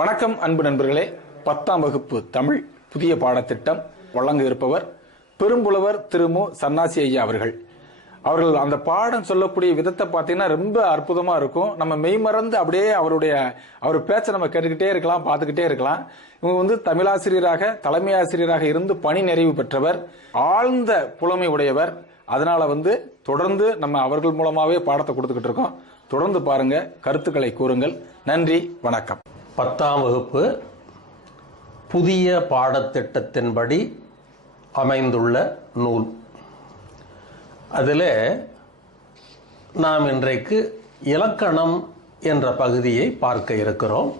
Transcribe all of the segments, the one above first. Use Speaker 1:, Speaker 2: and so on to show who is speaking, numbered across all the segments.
Speaker 1: வணக்கம் அன்பு நண்பர்களே. பத்தாம் வகுப்பு தமிழ் புதிய பாடத்திட்டம் வழங்க இருப்பவர் பெரும்புலவர் திருமு சன்னாசி ஐயா அவர்கள். அவர்கள் அந்த பாடம் சொல்லக்கூடிய விதத்தை பார்த்தீங்கன்னா ரொம்ப அற்புதமா இருக்கும். நம்ம மெய்மறந்து அப்படியே அவருடைய அவர் பேச்சை நம்ம கேட்டுக்கிட்டே இருக்கலாம் பார்த்துக்கிட்டே இருக்கலாம். இவங்க வந்து தமிழாசிரியராக தலைமை ஆசிரியராக இருந்து பணி நிறைவு பெற்றவர். ஆழ்ந்த புலமை உடையவர். அதனால வந்து தொடர்ந்து நம்ம அவர்கள் மூலமாவே பாடத்தை கொடுத்துக்கிட்டு இருக்கோம். தொடர்ந்து பாருங்க கருத்துக்களை கூறுங்கள். நன்றி வணக்கம்.
Speaker 2: பத்தாம் வகுப்பு புதிய பாடத்திட்டத்தின்படி அமைந்துள்ள நூல். அதில் நாம் இன்றைக்கு இலக்கணம் என்ற பகுதியை பார்க்க இருக்கிறோம்.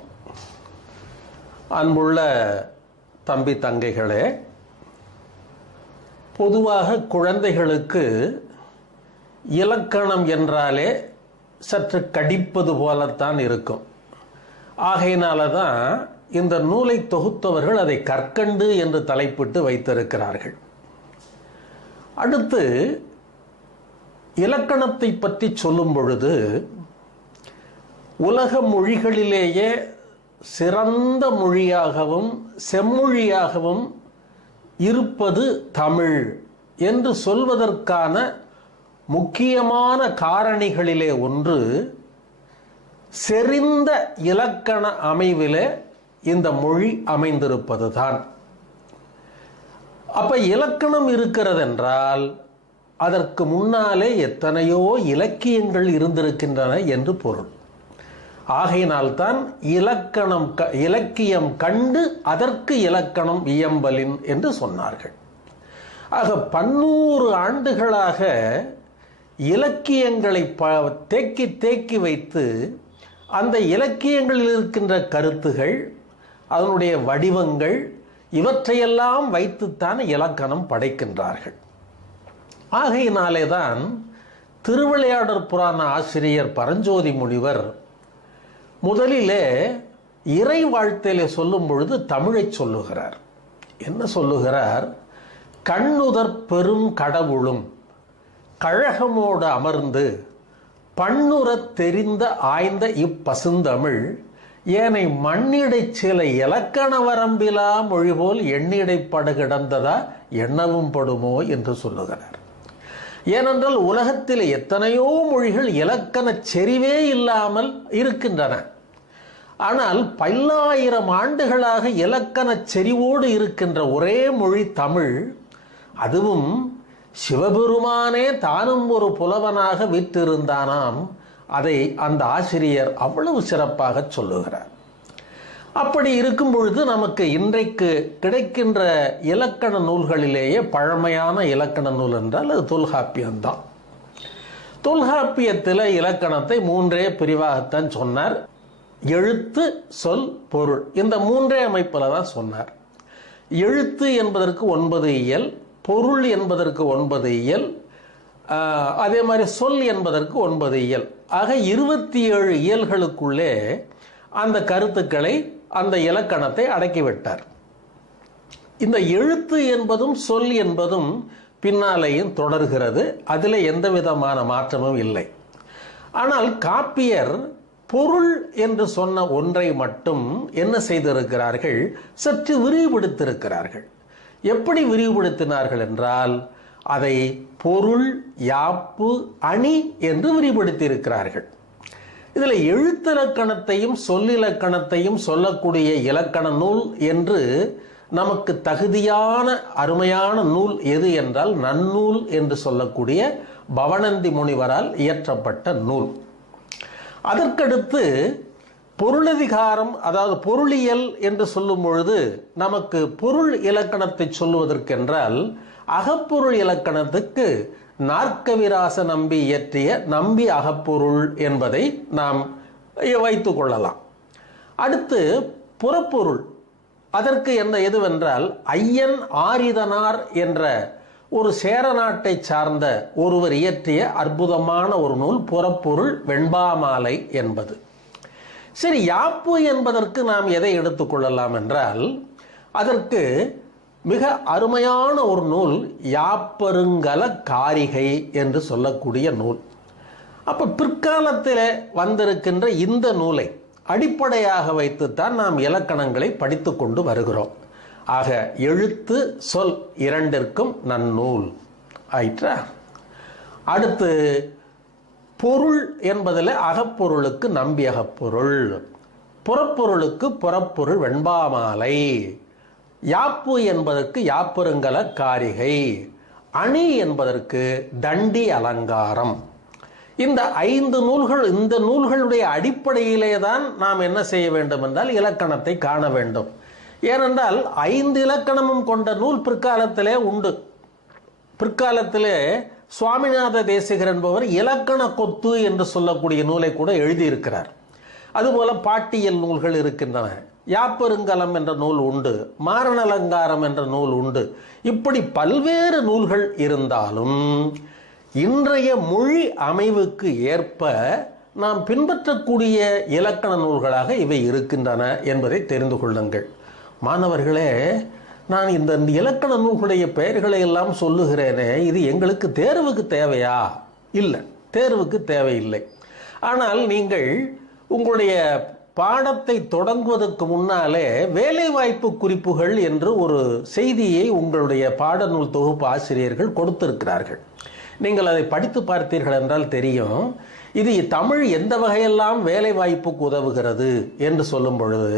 Speaker 2: அன்புள்ள தம்பி தங்கைகளே பொதுவாக குழந்தைகளுக்கு இலக்கணம் என்றாலே சற்று கடிப்பது போலத்தான் இருக்கும். ஆகையினால தான் இந்த நூலை தொகுத்தவர்கள் அதை கற்கண்டு என்று தலைப்பிட்டு வைத்திருக்கிறார்கள். அடுத்து இலக்கணத்தை பற்றி சொல்லும் பொழுது உலக மொழிகளிலேயே சிறந்த மொழியாகவும் செம்மொழியாகவும் இருப்பது தமிழ் என்று சொல்வதற்கான முக்கியமான காரணிகளிலே ஒன்று செறிந்த இலக்கண அமைவிலே இந்த மொழி அமைந்திருப்பதுதான். அப்ப இலக்கணம் இருக்கிறது என்றால் அதற்கு முன்னாலே எத்தனையோ இலக்கியங்கள் இருந்திருக்கின்றன என்று பொருள். ஆகையினால்தான் இலக்கணம் க- இலக்கியம் கண்டு அதற்கு இலக்கணம் இயம்பலின் என்று சொன்னார்கள். ஆக பன்னூறு ஆண்டுகளாக இலக்கியங்களை ப தேக்கி தேக்கி வைத்து அந்த இலக்கியங்களில் இருக்கின்ற கருத்துகள் அதனுடைய வடிவங்கள் இவற்றையெல்லாம் வைத்துத்தான் இலக்கணம் படைக்கின்றார்கள். ஆகையினாலே தான் திருவிளையாடற் புராண ஆசிரியர் பரஞ்சோதி முனிவர் முதலிலே இறை வாழ்த்தையிலே சொல்லும் பொழுது தமிழை சொல்லுகிறார். என்ன சொல்லுகிறார்? கண்ணுதற் பெரும் கடவுளும் கழகமோடு அமர்ந்து பண்ணுறத் தெரிந்த ஆய்ந்த இப்பசுந்தமிழ் ஏனை மண்ணிடை சில இலக்கண வரம்பிலா மொழி போல் எண்ணிடைப்பட கிடந்ததா எண்ணவும் படுமோ என்று சொல்லுகிறார். ஏனென்றால் உலகத்தில் எத்தனையோ மொழிகள் இலக்கண செறிவே இல்லாமல் இருக்கின்றன. ஆனால் பல்லாயிரம் ஆண்டுகளாக இலக்கண செறிவோடு இருக்கின்ற ஒரே மொழி தமிழ் அதுவும் சிவபெருமானே தானும் ஒரு புலவனாக விற்றிருந்தானாம். அதை அந்த ஆசிரியர் அவ்வளவு சிறப்பாக சொல்லுகிறார். அப்படி இருக்கும் பொழுது நமக்கு இன்றைக்கு கிடைக்கின்ற இலக்கண நூல்களிலேயே பழமையான இலக்கண நூல் என்றால் அது தொல்காப்பியம்தான். தொல்காப்பியத்தில் இலக்கணத்தை மூன்றே பிரிவாகத்தான் சொன்னார். எழுத்து சொல் பொருள். இந்த மூன்றே அமைப்பில் தான் சொன்னார். எழுத்து என்பதற்கு ஒன்பது இயல் பொருள் என்பதற்கு ஒன்பது இயல் அதே மாதிரி சொல் என்பதற்கு ஒன்பது இயல். ஆக இருபத்தி ஏழு இயல்களுக்குள்ளே அந்த கருத்துக்களை அந்த இலக்கணத்தை அடக்கிவிட்டார். இந்த எழுத்து என்பதும் சொல் என்பதும் பின்னாலேயும் தொடர்கிறது. அதில் எந்த விதமான மாற்றமும் இல்லை. ஆனால் காப்பியர் பொருள் என்று சொன்ன ஒன்றை மட்டும் என்ன செய்திருக்கிறார்கள்? சற்று விரிவுபடுத்திருக்கிறார்கள் எப்படி விரிவுபடுத்தினார்கள் என்றால் அதை பொருள் யாப்பு அணி என்று விரிவுபடுத்தி இருக்கிறார்கள் இதில் எழுத்திலக்கணத்தையும் சொல்லிலக்கணத்தையும் சொல்லக்கூடிய இலக்கண நூல் என்று நமக்கு தகுதியான அருமையான நூல் எது என்றால் நன்னூல் என்று சொல்லக்கூடிய பவனந்தி முனிவரால் இயற்றப்பட்ட நூல். அதற்கடுத்து பொருளதிகாரம் அதாவது பொருளியல் என்று சொல்லும் பொழுது நமக்கு பொருள் இலக்கணத்தை சொல்லுவதற்கென்றால் அகப்பொருள் இலக்கணத்துக்கு நாற்கவிராச நம்பி இயற்றிய நம்பி அகப்பொருள் என்பதை நாம் வைத்து கொள்ளலாம். அடுத்து புறப்பொருள். அதற்கு என்ன எதுவென்றால் ஐயன் ஆரிதனார் என்ற ஒரு சேர நாட்டை சார்ந்த ஒருவர் இயற்றிய அற்புதமான ஒரு நூல் புறப்பொருள் வெண்பாமாலை என்பது. சரி யாப்பு என்பதற்கு நாம் எதை எடுத்துக்கொள்ளலாம் என்றால் அதற்கு மிக அருமையான ஒரு நூல் யாப்பருங்கல காரிகை என்று சொல்லக்கூடிய நூல். அப்போ பிற்காலத்தில் வந்திருக்கின்ற இந்த நூலை அடிப்படையாக வைத்துத்தான் நாம் இலக்கணங்களை படித்து கொண்டு வருகிறோம். ஆக எழுத்து சொல் இரண்டிற்கும் நன்னூல். ஆயிற்றா? அடுத்து பொருள் என்பதில் அகப்பொருளுக்கு நம்பி அகப்பொருள் புறப்பொருளுக்கு புறப்பொருள் வெண்பாமாலை. யாப்பு என்பதற்கு யாப்பருங்கல காரிகை. அணி என்பதற்கு தண்டி அலங்காரம். இந்த ஐந்து நூல்கள் இந்த நூல்களுடைய அடிப்படையிலே தான் நாம் என்ன செய்ய வேண்டும் என்றால் இலக்கணத்தை காண வேண்டும். ஏனென்றால் ஐந்து இலக்கணமும் கொண்ட நூல் பிற்காலத்திலே உண்டு. பிற்காலத்திலே சுவாமிநாத தேசிகர் என்பவர் இலக்கண கொத்து என்று சொல்லக்கூடிய நூலை கூட எழுதியிருக்கிறார். அதுபோல பாட்டியல் நூல்கள் இருக்கின்றன. யாப்பெருங்கலம் என்ற நூல் உண்டு மாரணலங்காரம் என்ற நூல் உண்டு. இப்படி பல்வேறு நூல்கள் இருந்தாலும் இன்றைய மொழி அமைவுக்கு ஏற்ப நாம் பின்பற்றக்கூடிய இலக்கண நூல்களாக இவை இருக்கின்றன என்பதை தெரிந்து கொள்ளுங்கள். மாணவர்களே நான் இந்த இலக்கண நூல்களுடைய பெயர்களை எல்லாம் சொல்லுகிறேனே இது எங்களுக்கு தேர்வுக்கு தேவையா? இல்லை தேர்வுக்கு தேவையில்லை. ஆனால் நீங்கள் உங்களுடைய பாடத்தை தொடங்குவதற்கு முன்னாலே வேலைவாய்ப்பு குறிப்புகள் என்று ஒரு செய்தியை உங்களுடைய பாடநூல் தொகுப்பு ஆசிரியர்கள் கொடுத்திருக்கிறார்கள். நீங்கள் அதை படித்து பார்த்தீர்கள் என்றால் தெரியும் இது தமிழ் எந்த வகையெல்லாம் வேலை வாய்ப்புக்கு உதவுகிறது என்று சொல்லும் பொழுது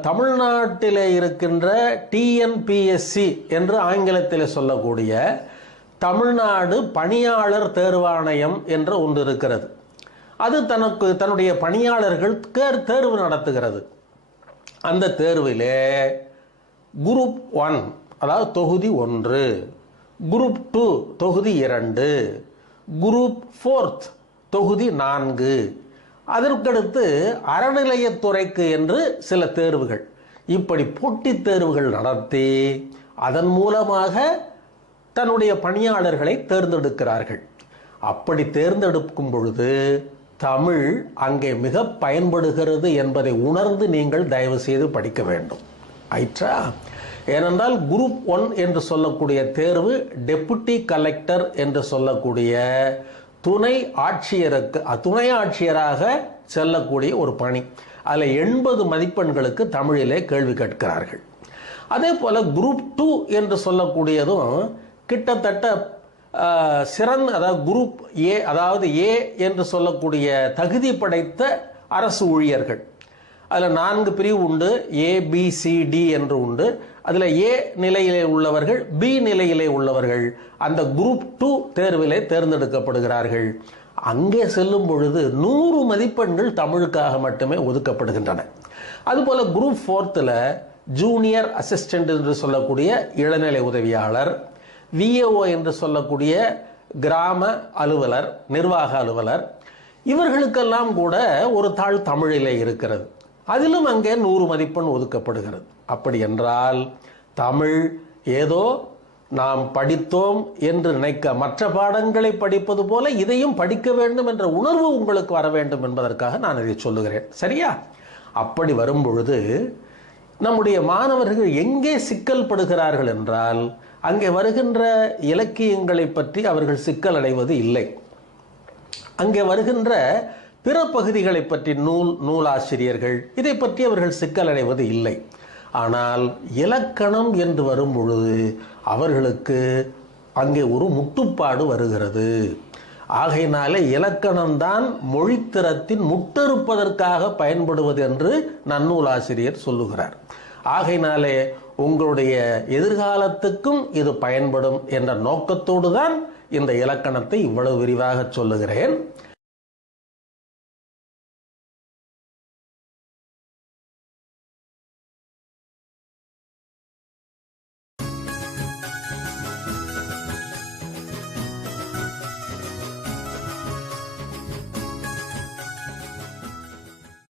Speaker 2: தமிழ்நாட்டில் இருக்கின்ற டிஎன்பிஎஸ்சி என்று ஆங்கிலத்தில் சொல்லக்கூடிய தமிழ்நாடு பணியாளர் தேர்வாணையம் என்ற ஒன்று இருக்கிறது. அது தனக்கு தன்னுடைய பணியாளர்களுக்கு தேர்வு நடத்துகிறது. அந்த தேர்விலே குரூப் ஒன் அதாவது தொகுதி ஒன்று குரூப் டூ தொகுதி இரண்டு குரூப் ஃபோர்த் தொகுதி நான்கு அதற்கடுத்து அறநிலையத்துறைக்கு என்று சில தேர்வுகள். இப்படி போட்டித் தேர்வுகள் நடத்தி அதன் மூலமாக தன்னுடைய பணியாளர்களை தேர்ந்தெடுக்கிறார்கள். அப்படி தேர்ந்தெடுக்கும் பொழுது தமிழ் அங்கே மிக பயன்படுகிறது என்பதை உணர்ந்து நீங்கள் தயவு செய்து படிக்க வேண்டும். ஆயிற்றா? ஏனென்றால் குரூப் ஒன் என்று சொல்லக்கூடிய தேர்வு டெபுட்டி கலெக்டர் என்று சொல்லக்கூடிய துணை ஆட்சியருக்கு துணை ஆட்சியராக செல்லக்கூடிய ஒரு பணி. அதில் எண்பது மதிப்பெண்களுக்கு தமிழிலே கேள்வி கேட்கிறார்கள். அதே போல குரூப் டூ என்று சொல்லக்கூடியதும் கிட்டத்தட்ட சிறந்த அதாவது குரூப் ஏ அதாவது ஏ என்று சொல்லக்கூடிய தகுதி படைத்த அரசு ஊழியர்கள். அதில் நான்கு பிரிவு உண்டு. ஏ பி சி டி என்று உண்டு. அதில் ஏ நிலையிலே உள்ளவர்கள் பி நிலையிலே உள்ளவர்கள் அந்த குரூப் டூ தேர்விலே தேர்ந்தெடுக்கப்படுகிறார்கள். அங்கே செல்லும் பொழுது நூறு மதிப்பெண்கள் தமிழுக்காக மட்டுமே ஒதுக்கப்படுகின்றன. அதுபோல் குரூப் ஃபோர்த்தில் ஜூனியர் அசிஸ்டன்ட் என்று சொல்லக்கூடிய இளநிலை உதவியாளர் விஏஓ என்று சொல்லக்கூடிய கிராம அலுவலர் நிர்வாக அலுவலர் இவர்களுக்கெல்லாம் கூட ஒரு தாழ் தமிழிலே இருக்கிறது. அதிலும் அங்கே நூறு மதிப்பெண் ஒதுக்கப்படுகிறது. அப்படி என்றால் தமிழ் ஏதோ நாம் படித்தோம் என்று நினைக்க மற்ற பாடங்களை படிப்பது போல இதையும் படிக்க வேண்டும் என்ற உணர்வு உங்களுக்கு வர வேண்டும் என்பதற்காக நான் இதை சொல்லுகிறேன். சரியா? அப்படி வரும்பொழுது நம்முடைய மாணவர்கள் எங்கே சிக்கல் படுகிறார்கள் என்றால் அங்கே வருகின்ற இலக்கியங்களை பற்றி அவர்கள் சிக்கல் அடைவது இல்லை. அங்கே வருகின்ற பிற பகுதிகளை பற்றி நூல் நூலாசிரியர்கள் இதை பற்றி அவர்கள் சிக்கல் அடைவது இல்லை. ஆனால் இலக்கணம் என்று வரும் பொழுது அவர்களுக்கு அங்கே ஒரு முட்டுப்பாடு வருகிறது. ஆகையினாலே இலக்கணம்தான் மொழித்திறத்தின் முட்டறுப்பதற்காக பயன்படுவது என்று நன்னூலாசிரியர் சொல்லுகிறார். ஆகையினாலே உங்களுடைய எதிர்காலத்துக்கும் இது பயன்படும் என்ற நோக்கத்தோடு தான் இந்த இலக்கணத்தை இவ்வளவு விரிவாக சொல்லுகிறேன்.